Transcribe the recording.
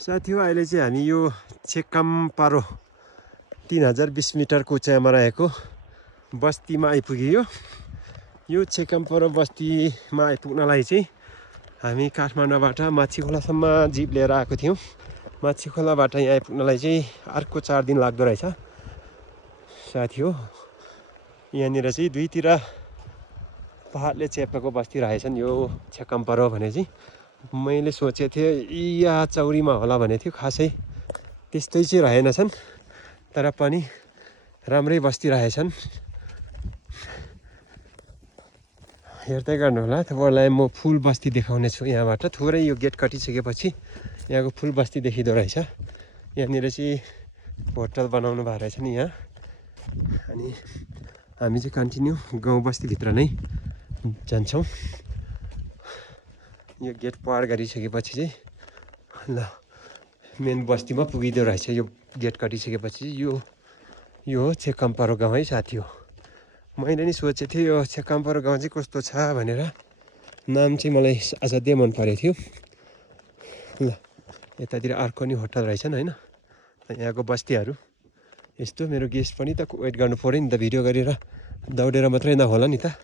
साथी हो अहिले चाहिँ हामी यो चेक्कामपारो 3020 मिटरको उचाइमा रहेको बस्तीमा आइपुग्यो। यो चेक्कामपारो बस्तीमा आइपुग्नलाई चाहिँ हामी काठमाडौँबाट माछीखोलासम्म जिप लिएर आएको थियौँ। माछीखोलाबाट यहाँ आइपुग्नलाई चाहिँ अर्को 4 दिन लाग्दो रहेछ साथी हो। यहाँनिर चाहिँ दुईतिर पहाडले चेपेको बस्ती रहेछन्। यो चेक्कामपारो भने चाहिँ मैले सोचेको थिएँ या चौरीमा होला भने थियो, खासै त्यस्तै चाहिँ रहेनछन्, तर पनि राम्रै बस्ती रहेछन्। हेर्दै गर्नु होला। तपाईँलाई म फुल बस्ती देखाउने छु यहाँबाट। थोरै यो गेट कटिसकेपछि यहाँको फुल बस्ती देखिँदो रहेछ। यहाँनिर चाहिँ होटल बनाउनु भएको रहेछ नि यहाँ। अनि हामी चाहिँ कन्टिन्यू गाउँ बस्तीभित्र नै जान्छौँ। यो गेट पार गरिसकेपछि चाहिँ ल मेन बस्तीमा पुगिँदो रहेछ। यो गेट कटिसकेपछि यो हो चेक्कामपारो गाउँ है साथी हो। मैले नि सोचेको थिएँ यो चेक्कामपारो गाउँ चाहिँ कस्तो छ भनेर। नाम चाहिँ मलाई असाध्यै मन परेको थियो। ल यतातिर अर्को नि होटल रहेछन् होइन। यहाँको बस्तीहरू यस्तो। मेरो गेस्ट पनि त वेट गर्नु पऱ्यो नि त, भिडियो गरेर दौडेर मात्रै नहोला नि त।